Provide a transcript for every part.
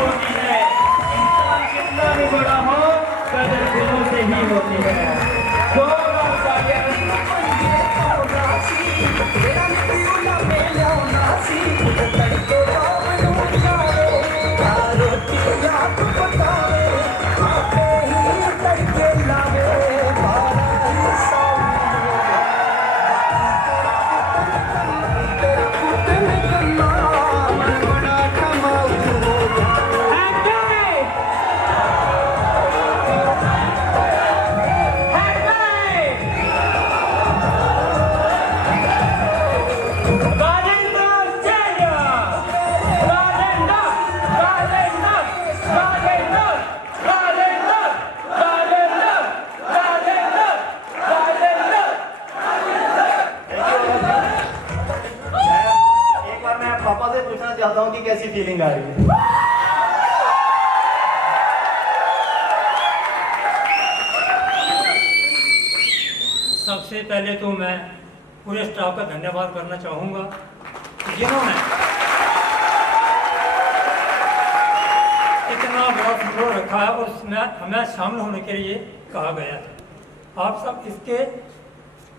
होती है। इंसान कितना भी बड़ा हो, कदर दिलों से ही होती है। चाहता हूँ कि कैसी फीलिंग आ रही है। सबसे पहले तो मैं पूरे स्टाफ का धन्यवाद करना चाहूँगा जिन्होंने इतना बड़ा फुटबॉल रखा है और उसमें हमें शामिल होने के लिए कहा गया है। आप सब इसके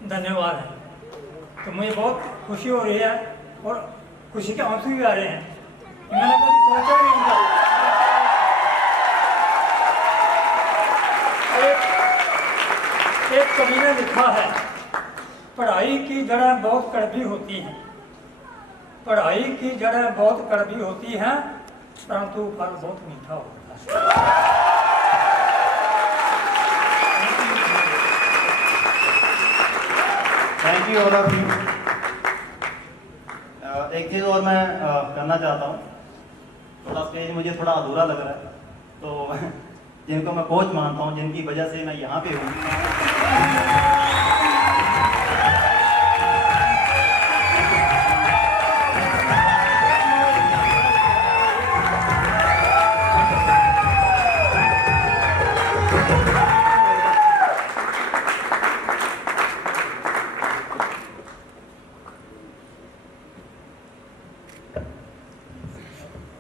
धन्यवाद हैं। तो मुझे बहुत खुशी हो रही है और खुशी के आंसू भी आ रहे हैं। मैंने कभी सोचा नहीं था। एक कवि ने लिखा है, पढ़ाई की जड़ें बहुत कड़वी होती हैं, पढ़ाई की जड़ें बहुत कड़वी होती हैं, परंतु फल बहुत मीठा होता है। Thank you all of you. एक चीज़ और मैं करना चाहता हूँ, थोड़ा स्टेज मुझे थोड़ा अधूरा लग रहा है, तो जिनको मैं कोच मानता हूँ, जिनकी वजह से मैं यहाँ पे हूँ,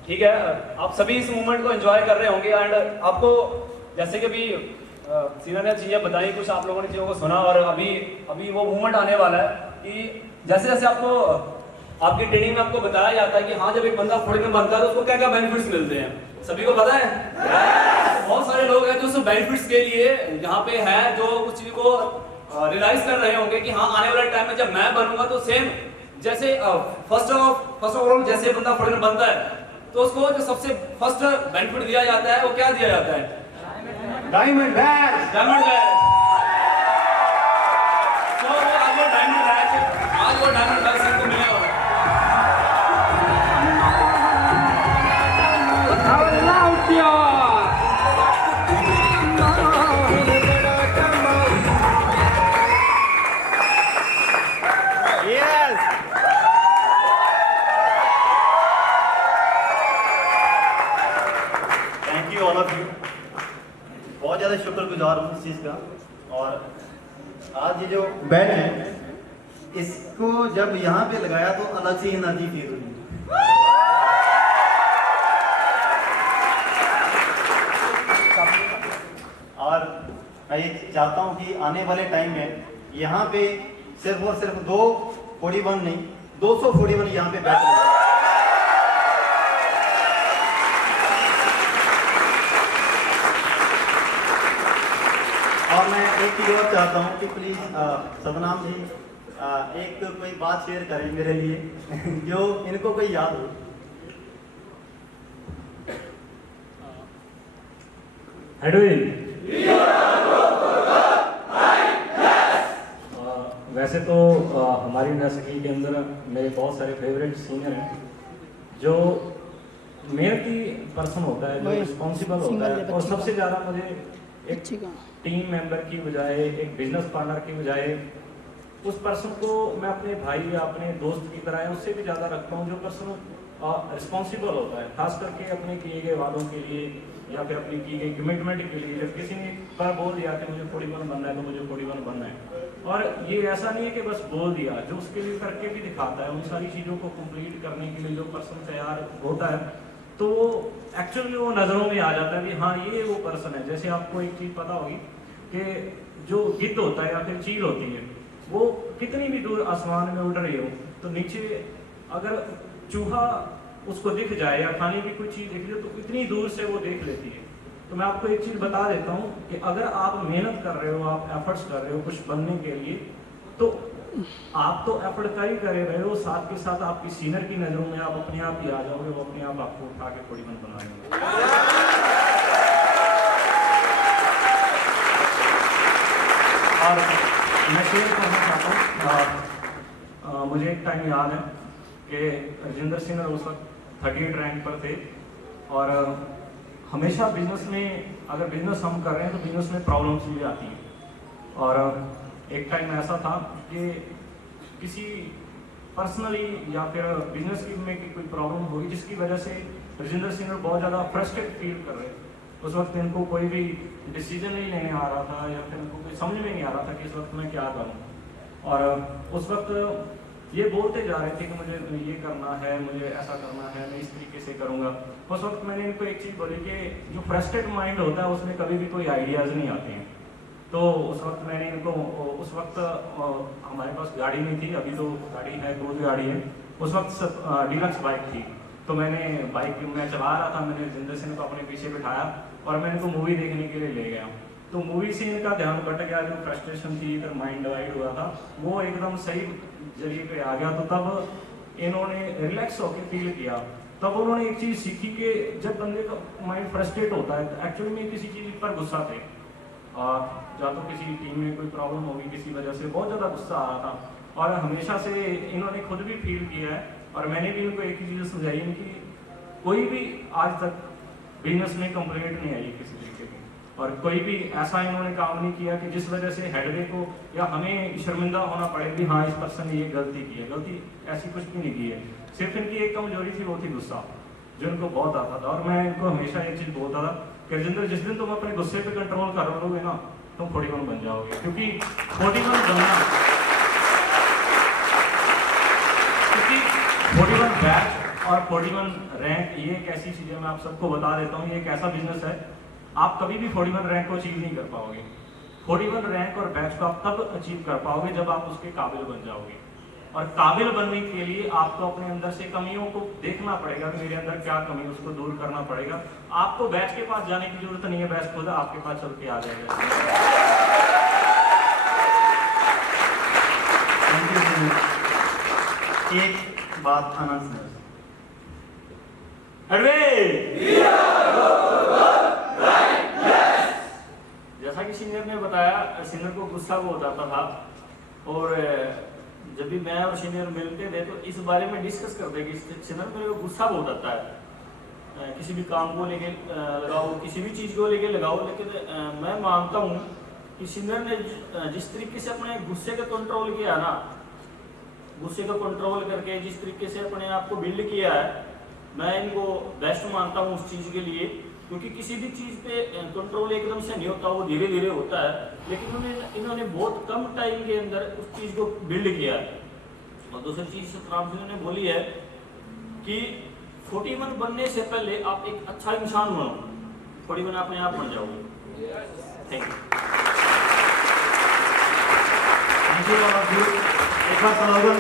ठीक है। आप सभी इस मूवमेंट को एंजॉय कर रहे होंगे एंड आपको जैसे कि अभी सीना ने चीज़ें बताई, कुछ आप लोगों ने चीज़ों को सुना और अभी वो मूवमेंट आने वाला है कि जैसे जैसे आपको आपकी ट्रेनिंग में आपको बताया जाता है कि हाँ जब एक बंदा फुटबॉल में बनता है तो उसको क्या क्या बेनिफिट्स मिलते हैं, सभी को पता है। बहुत सारे लोग हैं जो उस बेनिफिट्स के लिए यहाँ पे है, जो उस चीज को रियलाइज कर रहे होंगे कि हाँ आने वाले टाइम में जब मैं बनूंगा तो सेम जैसे फर्स्ट ऑफ ऑल जैसे बंदा फुटबॉल में बनता है तो उसको जो सबसे फर्स्ट बेनिफिट दिया जाता है वो क्या दिया जाता है? Diamond batch. Diamond batch. तो आज वो डायमंड बैच सबको मिलने वाला है। Thank you all of you. बहुत ज़्यादा शुक्रगुजार हूँ इस चीज़ का। और आज ये जो बैच है इसको जब यहाँ पे लगाया तो अलग से एनर्जी फील हुई। और मैं ये चाहता हूँ कि आने वाले टाइम में यहाँ पे सिर्फ और सिर्फ 241 नहीं 241 यहाँ पे बैच लगाया। और मैं एक चीज़ और चाहता हूँ कि प्लीज़ सतनाम जी एक कोई बात शेयर करें मेरे लिए जो इनको कोई याद हो। वैसे तो हमारी यूनिवर्सिटी के अंदर मेरे बहुत सारे फेवरेट सीनियर हैं जो मेहनती पर्सन होता है, जो रिस्पॉन्सिबल होता है और सबसे ज़्यादा मुझे एक टीम मेंबर की बजाय एक बिजनेस पार्टनर की बजाय उस पर्सन को मैं अपने भाई या अपने दोस्त की तरह उससे भी ज़्यादा रखता हूँ जो पर्सन रिस्पॉन्सिबल होता है, खास करके अपने किए गए वादों के लिए या फिर अपनी की गई कमिटमेंट के लिए। जब किसी ने बार बोल दिया कि मुझे 41 बनना है तो मुझे 41 बनना है, और ये ऐसा नहीं है कि बस बोल दिया, जो उसके लिए करके भी दिखाता है, उन सारी चीज़ों को कंप्लीट करने के लिए जो पर्सन तैयार होता है। तो एक्चुअली वो नज़रों में आ जाता है कि हाँ ये वो पर्सन है। जैसे आपको एक चीज़ पता होगी कि जो गिद्ध होता है या फिर चील होती है, वो कितनी भी दूर आसमान में उड़ रही हो तो नीचे अगर चूहा उसको दिख जाए या खाने की कोई चीज़ दिख जाए तो इतनी दूर से वो देख लेती है। तो मैं आपको एक चीज़ बता देता हूँ कि अगर आप मेहनत कर रहे हो, आप एफर्ट्स कर रहे हो कुछ बनने के लिए, तो आप तो एफर्ट कर ही करे रहे हो, साथ के साथ आपकी सीनियर की नज़रों में आप अपने आप ही आ जाओगे, वो अपने आप आपको उठा के थोड़ी बन बनाएंगे। और मैं शेयर करना चाहता हूँ, मुझे एक टाइम याद है कि राजेंद्र सिंह उस वक्त 38 रैंक पर थे और हमेशा बिजनेस में अगर बिजनेस हम कर रहे हैं तो बिजनेस में प्रॉब्लम्स भी आती हैं। और एक टाइम ऐसा था कि किसी पर्सनली या फिर बिजनेस में की कोई प्रॉब्लम होगी जिसकी वजह से राजेंद्र सिंह बहुत ज़्यादा फ्रस्ट्रेट फील कर रहे थे। उस वक्त इनको कोई भी डिसीजन नहीं लेने आ रहा था या फिर इनको कोई समझ में नहीं आ रहा था कि इस वक्त मैं क्या करूँ। और उस वक्त ये बोलते जा रहे थे कि मुझे ये करना है, मुझे ऐसा करना है, मैं इस तरीके से करूँगा। उस वक्त मैंने इनको एक चीज़ बोली कि जो फ्रस्ट्रेट माइंड होता है उसमें कभी भी कोई आइडियाज़ नहीं आते हैं। तो उस वक्त मैंने इनको, उस वक्त हमारे पास गाड़ी नहीं थी, अभी तो गाड़ी है, क्रूज गाड़ी है, उस वक्त डिलक्स बाइक थी। तो मैंने बाइक मैं चला रहा था, मैंने राजेंद्र सिंह को अपने पीछे बिठाया और मैंने इनको मूवी देखने के लिए ले गया। तो मूवी से इनका ध्यान भटक गया, जो फ्रस्ट्रेशन थी, इधर माइंड डिवाइड हुआ था, वो एकदम सही जरिए पे आ गया। तो तब इन्होंने रिलैक्स होकर फील किया। तब उन्होंने एक चीज़ सीखी कि जब बंदे का माइंड फ्रस्ट्रेट होता है तो एक्चुअली में किसी चीज़ पर गुस्सा थे, या तो किसी टीम में कोई प्रॉब्लम होगी, किसी वजह से बहुत ज़्यादा गुस्सा आ रहा था। और हमेशा से इन्होंने खुद भी फील किया है और मैंने भी इनको एक ही चीज़ समझाई कि कोई भी आज तक बिजनेस में कंप्लेंट नहीं आई किसी तरीके की, और कोई भी ऐसा इन्होंने काम नहीं किया कि जिस वजह से हेडवे को या हमें शर्मिंदा होना पड़े कि हाँ इस पर्सन ने ये गलती की है। गलती ऐसी कुछ भी नहीं की है, सिर्फ इनकी एक कमजोरी थी, वो थी गुस्सा, जो इनको बहुत आता था। और मैं इनको हमेशा एक चीज़ बोलता था कि राजेंद्र, जिस दिन तुम अपने गुस्से पे कंट्रोल कर लोगे ना, तुम 41 बन जाओगे। क्योंकि 41 बनना, क्योंकि 41 बैच और 41 रैंक ये एक ऐसी चीज़ है, मैं आप सबको बता देता हूँ, ये एक ऐसा बिजनेस है, आप कभी भी 41 रैंक को अचीव नहीं कर पाओगे। 41 रैंक और बैच को आप तब अचीव कर पाओगे जब आप उसके काबिल बन जाओगे। और काबिल बनने के लिए आपको अपने अंदर से कमियों को देखना पड़ेगा कि मेरे अंदर क्या कमी है, उसको दूर करना पड़ेगा। आपको बैच के पास जाने की जरूरत नहीं है, बैच खुद आपके पास चल के आ जाएगा। एक बात आनंद सर, जैसा कि सीनियर ने बताया, सीनियर को गुस्सा बहुत आता था और जब भी मैं और सीनियर मिलते थे तो इस बारे में डिस्कस करते कि सीनियर मेरे को गुस्सा बहुत आता है, किसी भी काम को लेके लगाओ, किसी भी चीज़ को लेके लगाओ। लेकिन मैं मानता हूँ कि सीनियर ने जिस तरीके से अपने गुस्से का कंट्रोल किया ना, गुस्से को कंट्रोल करके जिस तरीके से अपने आप को बिल्ड किया है, मैं इनको बेस्ट मानता हूँ उस चीज़ के लिए। क्योंकि किसी भी चीज़ पे कंट्रोल एकदम से नहीं होता, वो धीरे धीरे होता है। लेकिन इन्होंने बहुत कम टाइम के अंदर उस चीज़ को बिल्ड किया है। और दूसरी चीज़ सतराम सिंह ने बोली है कि 41 बनने से पहले आप एक अच्छा इंसान बनो, 41 अपने आप बन जाओगे। Thank you. एक बार स्लोगन,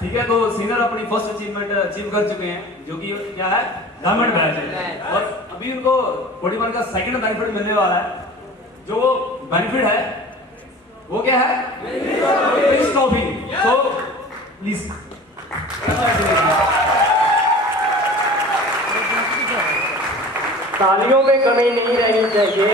ठीक है, तो सीनियर अपनी फर्स्ट अचीवमेंट अचीव कर चुके हैं, जो कि क्या है, डायमंड बैच है। और अभी उनको 41 का सेकंड बेनिफिट मिलने वाला है। जो बेनिफिट है वो क्या है, प्रिंस ट्रॉफी। तो प्लीज तालियों में कमी नहीं रहनी चाहिए।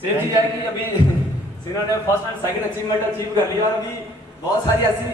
सेम चीज है कि अभी सीनियर ने first and second achievement achieve कर लिया। अभी बहुत सारी ऐसी